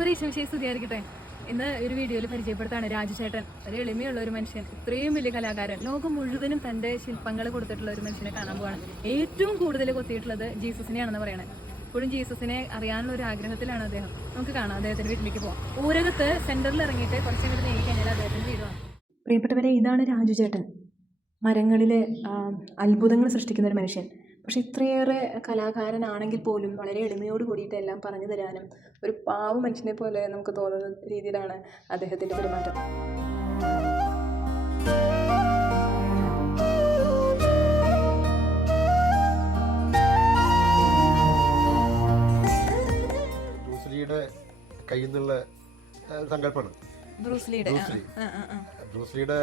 പ്രിയപ്പെട്ടവരെ ഈശ്വശയെ സ്തുതിയായിരിക്കട്ടെ ഇന്ന് ഒരു വീഡിയോയിൽ പരിചയപ്പെടുത്താണ് രാജുചേട്ടൻ ഒരു എളിമയുള്ള ഒരു മനുഷ്യൻ. ഇത്രയും വലിയ കലാകാരൻ. ലോകം മുഴുവനും തന്റെ ശില്പങ്ങൾ കൊടുത്തിട്ടുള്ള ഒരു മനുഷ്യനെ കാണാൻ പോവാണ്. ഏറ്റവും കൂടുതൽ കൊത്തിയിട്ടുള്ളത് ജീസസിനെയാണെന്ന് പറയണത് ഇപ്പോഴും ജീസസിനെ അറിയാനുള്ള ഒരു ആഗ്രഹത്തിലാണ് അദ്ദേഹം. നമുക്ക് കാണാം. അദ്ദേഹത്തിന്റെ വീട്ടിലേക്ക് പോവാം. ഊരകത്ത് സെന്ററിൽ ഇറങ്ങിയിട്ട് കുറച്ച് നേരം നീങ്ങി കഴിഞ്ഞാൽ അദ്ദേഹത്തിന്റെ വീടാണ് പ്രിയപ്പെട്ടവരെ ഇതാണ് രാജുചേട്ടൻ മരങ്ങളിൽ അത്ഭുതങ്ങൾ സൃഷ്ടിക്കുന്ന ഒരു മനുഷ്യൻ. പക്ഷെ ഇത്രയേറെ കലാകാരനാണെങ്കിൽ പോലും വളരെ എളിമയോട് കൂടിയിട്ട് എല്ലാം പറഞ്ഞു തരാനും ഒരു പാവ മനുഷ്യനെ പോലെ നമുക്ക് തോന്നുന്ന രീതിയിലാണ് അദ്ദേഹത്തിന്റെ പെരുമാറ്റം. കയ്യിൽ നിന്നുള്ള സങ്കല്പമാണ്. ബ്രൂസ്ലിയുടെ ബ്രൂസ്ലി ബ്രൂസ്ലിയുടെ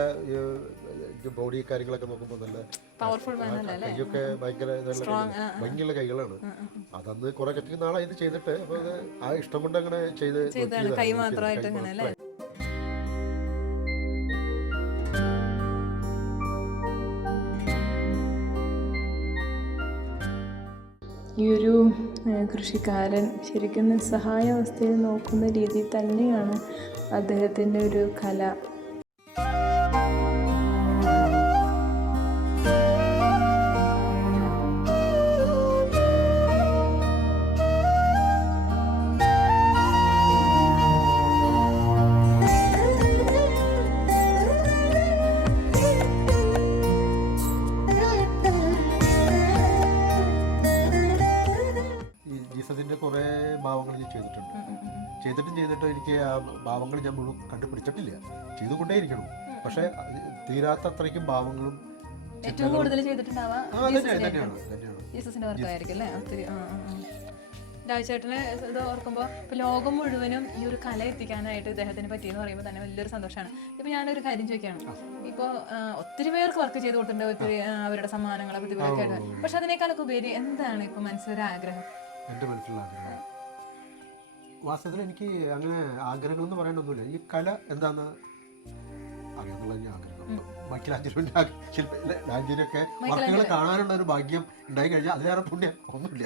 ബോഡി കാര്യങ്ങളൊക്കെ നോക്കുമ്പോൾ നല്ല പവർഫുൾ മാൻ അല്ലേ കൈയൊക്കെ ഭയങ്കര. ഭംഗിയുള്ള കൈകളാണ്. അതന്ന് കുറെ കത്തി നാളെ ഇത് ചെയ്തിട്ട് അപ്പൊ അത് ആ ഇഷ്ടം കൊണ്ട് അങ്ങനെ ചെയ്ത് കൈ മാത്രമായിട്ട് അങ്ങനെ അല്ലേ? ഈ ഒരു കൃഷിക്കാരൻ ശരിക്കും നിസ്സഹായ അവസ്ഥയിൽ നോക്കുന്ന രീതി തന്നെയാണ് അദ്ദേഹത്തിന്റെ ഒരു കല. ചെയ്തിട്ടുണ്ട്. ചെയ്തിട്ടും ചെയ്തിട്ടും എനിക്ക് ആ ഭാവങ്ങൾ ഞാൻ മുഴുവൻ കണ്ടുപിടിച്ചിട്ടില്ല. ചെയ്തുകൊണ്ടേയിരിക്കണം പക്ഷെ തീരാത്ത അത്രയ്ക്കും ഭാവങ്ങളും ഏറ്റവും കൂടുതൽ ചെയ്തിട്ടുണ്ടാവാ ആ, തന്നെയാണ് തന്നെയാണ് തന്നെയാണ് ജീസസിന്റെ വർക്കായിരിക്കും അല്ലേ? ഒത്തിരി ആ ആ ആ. രാജുചേട്ടന് ഇത് ഓർക്കുമ്പോൾ ഇപ്പോൾ ലോകം മുഴുവനും ഈ ഒരു കല എത്തിക്കാനായിട്ട് ഇദ്ദേഹത്തിന് പറ്റിയെന്ന് പറയുമ്പോൾ തന്നെ വലിയൊരു സന്തോഷമാണ് ഇപ്പോൾ ഞാനൊരു കാര്യം ചോദിക്കുകയാണ് ഇപ്പോൾ ഒത്തിരി പേർക്ക് വർക്ക് ചെയ്ത് കൊടുത്തിട്ടുണ്ട് ഒത്തിരി അവരുടെ സമ്മാനങ്ങൾ പ്രതിഭയൊക്കെ ആയിട്ട്. പക്ഷെ അതിനേക്കാളൊക്കെ ഉപരി എന്താണ് ഇപ്പോൾ മനസ്സിലൊരു ആഗ്രഹം എന്റെ മനസ്സിലുള്ള ആഗ്രഹം. വാസ്തവത്തിൽ എനിക്ക് അങ്ങനെ ആഗ്രഹങ്ങൾ എന്ന് പറയാനൊന്നുമില്ല ഈ കല എന്താന്ന് അറിയാന്നുള്ള തന്നെ ആഗ്രഹം. ശില്പ വർക്കുകൾ കാണാനുള്ള ഒരു ഭാഗ്യം ഉണ്ടായി കഴിഞ്ഞാൽ അതിലേറെ പുണ്യം. ഒന്നുമില്ല.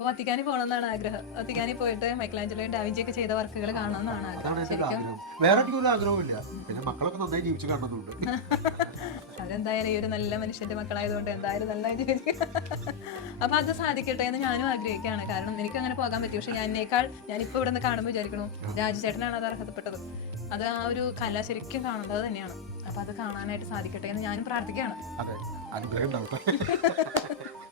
വത്തിക്കാനി വത്തിക്കാനിൽ പോകണമെന്നാണ് ആഗ്രഹം. വത്തിക്കാനിൽ പോയിട്ട് മൈക്കലാഞ്ചലോയും ഡാവിഞ്ചിയൊക്കെ ചെയ്ത വർക്കുകൾ കാണണമെന്നാണ് എന്നാണ് ആഗ്രഹം. ആഗ്രഹം വേറെ ആഗ്രഹമില്ല പിന്നെ മക്കളൊക്കെ നന്നായി ജീവിച്ചു അതെന്തായാലും ഈ ഒരു നല്ല മനുഷ്യന്റെ മക്കളായതുകൊണ്ട് എന്തായാലും നല്ല ജീവിക്കും അപ്പൊ അത് സാധിക്കട്ടെ എന്ന് ഞാനും ആഗ്രഹിക്കുകയാണ്. കാരണം എനിക്ക് അങ്ങനെ പോകാൻ പറ്റും. പക്ഷെ ഞാൻ എന്നേക്കാൾ ഞാൻ ഇപ്പൊ ഇവിടെ നിന്ന് കാണുമ്പോൾ വിചാരിക്കണു രാജുചേട്ടനാണ് അത് അർഹതപ്പെട്ടത്. അത് ആ ഒരു കല ശരിക്കും കാണുന്നത് തന്നെയാണ്. അപ്പൊ അത് കാണാനായിട്ട് സാധിക്കട്ടെ എന്ന് ഞാനും പ്രാർത്ഥിക്കുകയാണ്. അതെ അനുഗ്രഹം